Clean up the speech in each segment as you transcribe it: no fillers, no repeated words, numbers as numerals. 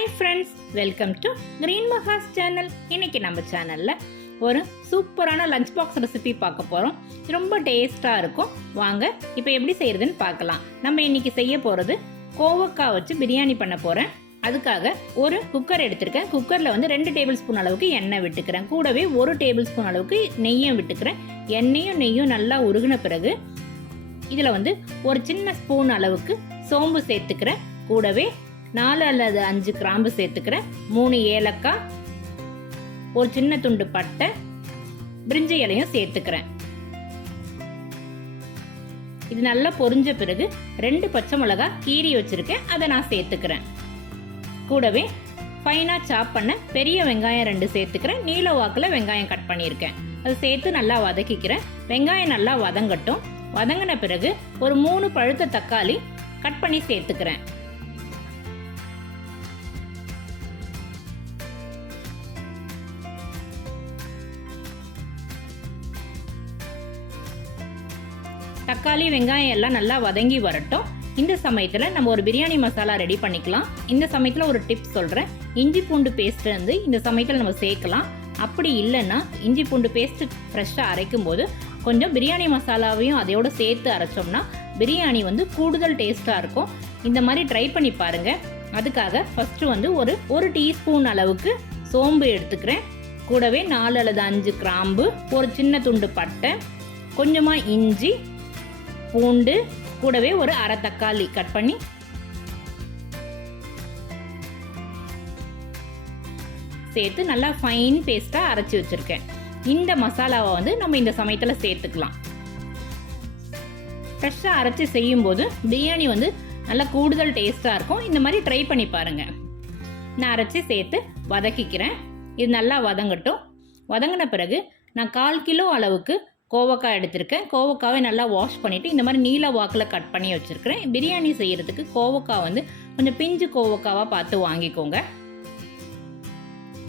Hi friends, welcome to GreenMaha's channel. இன்னைக்கு நம்ம சேனல்ல ஒரு சூப்பரான லஞ்ச் பாக்ஸ் ரெசிபி பார்க்க போறோம். ரொம்ப டேஸ்டா இருக்கும். வாங்க இப்போ எப்படி செய்யறதுன்னு பார்க்கலாம். நம்ம இன்னைக்கு செய்ய போறது கோவக்காய் வச்சு பிரியாணி பண்ண போறேன். அதுக்காக ஒரு குக்கர் எடுத்துருக்கேன். குக்கரில் வந்து 2 டேபிள் ஸ்பூன் அளவுக்கு எண்ணெய் விட்டுக்கிறேன். கூடவே 1 டேபிள் ஸ்பூன் அளவுக்கு நெய்யும் விட்டுக்கிறேன். எண்ணெயும் நெய்யும் நல்லா உருகின பிறகு இதில் வந்து ஒரு சின்ன ஸ்பூன் அளவுக்கு சோம்பு சேர்த்துக்கிறேன். கூடவே 4 அல்லது 5 கிராம்பு சேர்த்துக்கிறேன். 3 ஏலக்காய், ஒரு சின்ன துண்டு பட்டை, பிரிஞ்சி இலையும் சேர்த்துக்கிறேன். இது நல்லா பொரிஞ்ச பிறகு 2 பச்சை மிளகாய் கீறி வச்சிருக்கேன், அதை நான் சேர்த்துக்கிறேன். கூடவே ஃபைனா சாப் பண்ண பெரிய வெங்காயம் 2 சேர்த்துக்கிறேன். நீல வாக்கில் வெங்காயம் கட் பண்ணியிருக்கேன். அதை சேர்த்து நல்லா வதக்கிக்கிறேன். வெங்காயம் நல்லா வதங்கட்டும். வதங்கின பிறகு ஒரு 3 பழுத்த தக்காளி கட் பண்ணி சேர்த்துக்கிறேன். தக்காளி வெங்காயம் எல்லாம் நல்லா வதங்கி வரட்டும். இந்த சமயத்தில் நம்ம ஒரு பிரியாணி மசாலா ரெடி பண்ணிக்கலாம். இந்த சமயத்தில் ஒரு டிப்ஸ் சொல்கிறேன். இஞ்சி பூண்டு பேஸ்ட் வந்து இந்த சமயத்தில் நம்ம சேர்க்கலாம். அப்படி இல்லைன்னா இஞ்சி பூண்டு பேஸ்ட் ஃப்ரெஷ்ஷாக அரைக்கும் போது கொஞ்சம் பிரியாணி மசாலாவையும் அதையோட சேர்த்து அரைச்சோம்னா பிரியாணி வந்து கூடுதல் டேஸ்ட்டாக இருக்கும். இந்த மாதிரி ட்ரை பண்ணி பாருங்கள். அதுக்காக ஃபஸ்ட்டு வந்து ஒரு டீஸ்பூன் அளவுக்கு சோம்பு எடுத்துக்கிறேன். கூடவே 4 அல்லது 5 கிராம்பு, ஒரு சின்ன துண்டு பட்டை, கொஞ்சமாக இஞ்சி பூண்டு, கூடவே ஒரு அரை தக்காளி கட் பண்ணி சேர்த்து நல்லா ஃபைன் பேஸ்ட்டாக அரைச்சி வச்சுருக்கேன். இந்த மசாலாவை வந்து நம்ம இந்த சமயத்தில் சேர்த்துக்கலாம். ஃப்ரெஷ்ஷாக அரைச்சி செய்யும்போது பிரியாணி வந்து நல்லா கூடுதல் டேஸ்ட்டாக இருக்கும். இந்த மாதிரி ட்ரை பண்ணி பாருங்கள். நான் அரைச்சி சேர்த்து வதக்கிக்கிறேன். இது நல்லா வதங்கட்டும். வதங்கின பிறகு நான் 1/4 கிலோ அளவுக்கு கோவக்காய் எடுத்திருக்கேன். கோவக்காவை நல்லா வாஷ் பண்ணிவிட்டு இந்த மாதிரி நீல வாக்கில் கட் பண்ணி வச்சுருக்கிறேன். பிரியாணி செய்கிறதுக்கு கோவக்காய் வந்து கொஞ்சம் பிஞ்சு கோவக்காவாக பார்த்து வாங்கிக்கோங்க.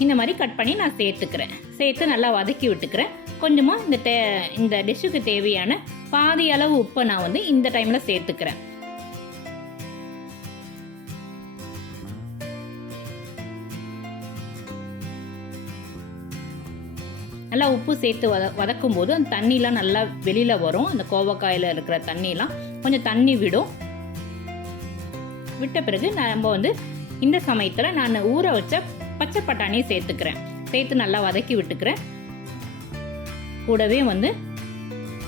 இந்த மாதிரி கட் பண்ணி நான் சேர்த்துக்கிறேன். சேர்த்து நல்லா வதக்கி விட்டுக்கிறேன். கொஞ்சமாக இந்த டிஷ்ஷுக்கு தேவையான பாதி அளவு உப்பை நான் வந்து இந்த டைமில் சேர்த்துக்கிறேன். நல்லா உப்பு சேர்த்து வதக்கும் போது அந்த தண்ணிலாம் நல்லா வெளியில் வரும். அந்த கோவக்காயில் இருக்கிற தண்ணிலாம் கொஞ்சம் தண்ணி விடும். விட்ட பிறகு நம்ம வந்து இந்த சமயத்தில் நான் ஊற வச்ச பச்சை பட்டாணியை சேர்த்துக்கிறேன். சேர்த்து நல்லா வதக்கி விட்டுக்கிறேன். கூடவே வந்து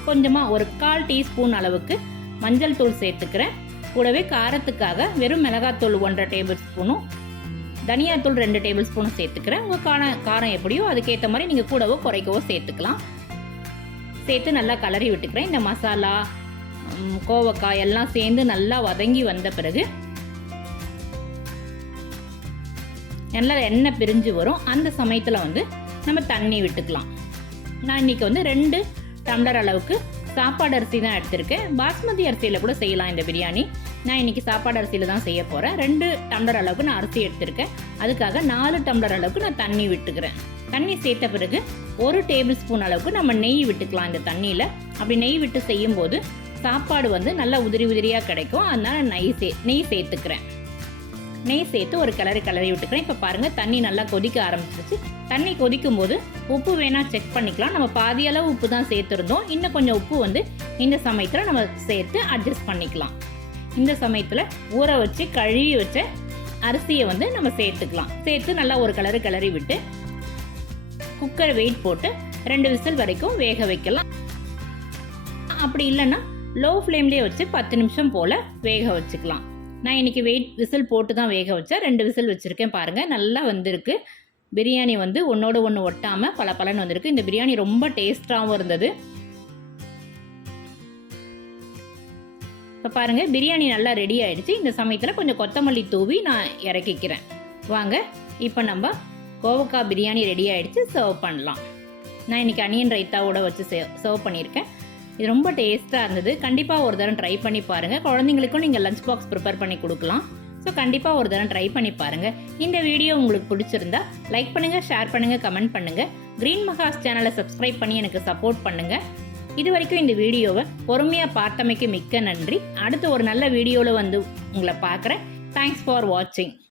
கொஞ்சமாக ஒரு 1/4 டீஸ்பூன் அளவுக்கு மஞ்சள் தூள் சேர்த்துக்கிறேன். கூடவே காரத்துக்காக வெறும் மிளகாத்தூள் 1.5 டேபிள் ஸ்பூனும், தனியாத்தூள் 2 டேபிள் ஸ்பூனும் சேர்த்துக்கிறேன். உங்கள் காரம் எப்படியோ அதுக்கேற்ற மாதிரி நீங்கள் கூடவோ குறைக்கவோ சேர்த்துக்கலாம். சேர்த்து நல்லா கலரி விட்டுக்கிறேன். இந்த மசாலா கோவக்காய் எல்லாம் சேர்ந்து நல்லா வதங்கி வந்த பிறகு நல்லா எண்ணெய் பிரிஞ்சு வரும். அந்த சமயத்தில் வந்து நம்ம தண்ணி விட்டுக்கலாம். நான் இன்றைக்கி வந்து 2 டம்ளர் அளவுக்கு சாப்பாடு அரிசி தான் எடுத்திருக்கேன். பாஸ்மதி அரிசியில் கூட செய்யலாம் இந்த பிரியாணி. நான் இன்றைக்கி சாப்பாடு அரிசியில் தான் செய்ய போகிறேன். 2 டம்ளர் அளவுக்கு நான் அரிசி எடுத்திருக்கேன். அதுக்காக 4 டம்ளர் அளவுக்கு நான் தண்ணி விட்டுக்கிறேன். தண்ணி சேர்த்த பிறகு 1 டேபிள் ஸ்பூன் அளவுக்கு நம்ம நெய் விட்டுக்கலாம் இந்த தண்ணியில். அப்படி நெய் விட்டு செய்யும்போது சாப்பாடு வந்து நல்லா உதிரி உதிரியாக கிடைக்கும். அதனால் நெய் சேர்த்துக்கிறேன். நெய் சேர்த்து ஒரு கிளறி விட்டுக்கிறேன். இப்போ பாருங்கள் தண்ணி நல்லா கொதிக்க ஆரம்பிச்சிருச்சு. தண்ணி கொதிக்கும் போது உப்பு வேணால் செக் பண்ணிக்கலாம். நம்ம பாதி அளவு உப்பு தான் சேர்த்துருந்தோம். இன்னும் கொஞ்சம் உப்பு வந்து இந்த சமயத்தில் நம்ம சேர்த்து அட்ஜஸ்ட் பண்ணிக்கலாம். இந்த சமயத்தில் ஊற வச்சு கழுவி வச்ச அரிசியை வந்து நம்ம சேர்த்துக்கலாம். சேர்த்து நல்லா ஒரு கிளறி விட்டு குக்கர் வெயிட் போட்டு 2 விசில் வரைக்கும் வேக வைக்கலாம். அப்படி இல்லைன்னா லோ ஃப்ளேம்லேயே வச்சு 10 நிமிஷம் போல் வேக வச்சுக்கலாம். நான் இன்றைக்கி விசில் போட்டு தான் வேக வச்சேன். 2 விசில் வச்சுருக்கேன். பாருங்கள் நல்லா வந்திருக்கு. பிரியாணி வந்து ஒன்றோட ஒன்று ஒட்டாமல் பலன்னு வந்திருக்கு. இந்த பிரியாணி ரொம்ப டேஸ்ட்டாகவும் இருந்தது. இப்போ பாருங்கள் பிரியாணி நல்லா ரெடி ஆகிடுச்சு. இந்த சமயத்தில் கொஞ்சம் கொத்தமல்லி தூவி நான் இறக்கிக்கிறேன். வாங்க இப்போ நம்ம கோவக்காய் பிரியாணி ரெடி ஆகிடுச்சு. சர்வ் பண்ணலாம். நான் இன்றைக்கி அனியன் ரைத்தாவோட வச்சு சர்வ் பண்ணியிருக்கேன். இது ரொம்ப டேஸ்ட்டாக இருந்தது. கண்டிப்பாக ஒரு தரம் ட்ரை பண்ணி பாருங்கள். குழந்தைங்களுக்கும் நீங்கள் லஞ்ச் பாக்ஸ் ப்ரிப்பேர் பண்ணி கொடுக்கலாம். ஸோ கண்டிப்பாக ஒரு தரம் ட்ரை பண்ணி பாருங்கள். இந்த வீடியோ உங்களுக்கு பிடிச்சிருந்தா லைக் பண்ணுங்கள், ஷேர் பண்ணுங்கள், கமெண்ட் பண்ணுங்கள். GreenMaha's சேனலை சப்ஸ்கிரைப் பண்ணி எனக்கு சப்போர்ட் பண்ணுங்கள். இது வரைக்கும் இந்த வீடியோவை பொறுமையாக பார்த்தமைக்கு மிக்க நன்றி. அடுத்து ஒரு நல்ல வீடியோவில் வந்து உங்களை பார்க்குறேன். தேங்க்ஸ் ஃபார் வாட்சிங்.